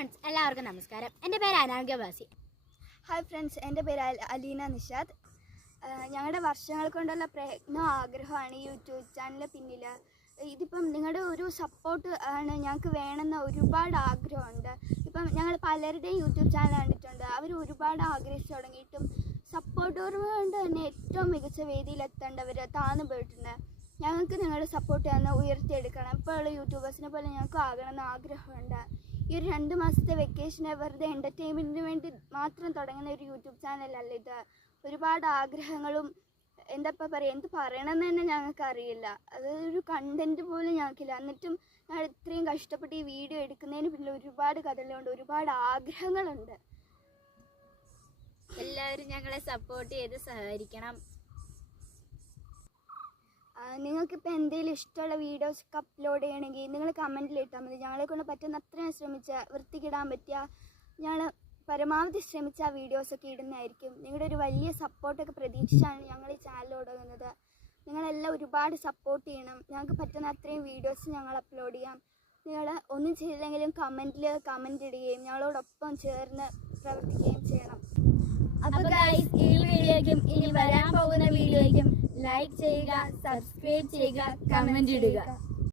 Friends, എല്ലാവർക്കും നമസ്കാരം. എൻ്റെ പേര് അനാമിക. ഹായ് ഫ്രണ്ട്സ്, എൻ്റെ പേര് അലീന നിഷാദ്. ഞങ്ങളുടെ വർഷങ്ങൾ കൊണ്ടുള്ള പ്രയത്നവും ആഗ്രഹമാണ് ഈ യൂട്യൂബ് ചാനലിന് പിന്നിൽ. ഇതിപ്പം നിങ്ങളുടെ ഒരു സപ്പോർട്ട് ആണ് ഞങ്ങൾക്ക് വേണമെന്ന ഒരുപാട് ആഗ്രഹമുണ്ട്. ഇപ്പം ഞങ്ങൾ പലരുടെയും യൂട്യൂബ് ചാനൽ കണ്ടിട്ടുണ്ട്. അവർ ഒരുപാട് ആഗ്രഹിച്ചു തുടങ്ങിയിട്ടും സപ്പോർട്ട് കൊണ്ട് തന്നെ ഏറ്റവും മികച്ച വേദിയിലെത്തേണ്ടവർ താഴ്ന്നു പോയിട്ടുണ്ട്. ഞങ്ങൾക്ക് നിങ്ങളുടെ സപ്പോർട്ട് തന്നെ ഉയർത്തിയെടുക്കണം. ഇപ്പോഴുള്ള യൂട്യൂബേഴ്സിനെ പോലെ ഞങ്ങൾക്ക് ആകണമെന്ന് ആഗ്രഹമുണ്ട്. ഈ ഒരു 2 മാസത്തെ വെക്കേഷന് വെറുതെ എൻ്റർടൈൻമെൻറ്റിന് വേണ്ടി മാത്രം തുടങ്ങുന്ന ഒരു യൂട്യൂബ് ചാനലല്ല ഇത്. ഒരുപാട് ആഗ്രഹങ്ങളും എന്ത് പറയണമെന്ന് തന്നെ ഞങ്ങൾക്കറിയില്ല. അതൊരു കണ്ടൻറ്റ് പോലും ഞങ്ങൾക്കില്ല. എന്നിട്ടും ഞങ്ങൾ ഇത്രയും കഷ്ടപ്പെട്ട് ഈ വീഡിയോ എടുക്കുന്നതിന് പിന്നിൽ ഒരുപാട് കഥകളുണ്ട്, ഒരുപാട് ആഗ്രഹങ്ങളുണ്ട്. എല്ലാവരും ഞങ്ങളെ സപ്പോർട്ട് ചെയ്ത് സഹകരിക്കണം. നിങ്ങൾക്കിപ്പോൾ എന്തെങ്കിലും ഇഷ്ടമുള്ള വീഡിയോസൊക്കെ അപ്ലോഡ് ചെയ്യണമെങ്കിൽ നിങ്ങൾ കമൻറ്റിൽ ഇട്ടാൽ മതി. ഞങ്ങളെ കൊണ്ട് പറ്റുന്ന അത്രയും ശ്രമിച്ച വൃത്തിക്കിടാൻ പറ്റിയ ഞങ്ങൾ പരമാവധി ശ്രമിച്ച ആ വീഡിയോസൊക്കെ ഇടുന്നതായിരിക്കും. നിങ്ങളുടെ ഒരു വലിയ സപ്പോർട്ടൊക്കെ പ്രതീക്ഷിച്ചാണ് ഞങ്ങൾ ഈ ചാനൽ തുടങ്ങുന്നത്. നിങ്ങളെല്ലാം ഒരുപാട് സപ്പോർട്ട് ചെയ്യണം. ഞങ്ങൾക്ക് പറ്റുന്ന അത്രയും വീഡിയോസ് ഞങ്ങൾ അപ്ലോഡ് ചെയ്യാം. നിങ്ങൾ ഒന്നും ചെയ്തില്ലെങ്കിലും കമൻറ്റിൽ കമൻറ്റ് ഇടുകയും ഞങ്ങളോടൊപ്പം ചേർന്ന് പ്രവർത്തിക്കുകയും ചെയ്യണം. അപ്പോൾ ഗൈസ്, ഈ വീഡിയോയ്ക്കും ഇനി വരാൻ പോകുന്ന വീഡിയോയ്ക്കും ലൈക്ക് ചെയ്യുക, സബ്സ്ക്രൈബ് ചെയ്യുക, കമൻറ്റ് ഇടുക.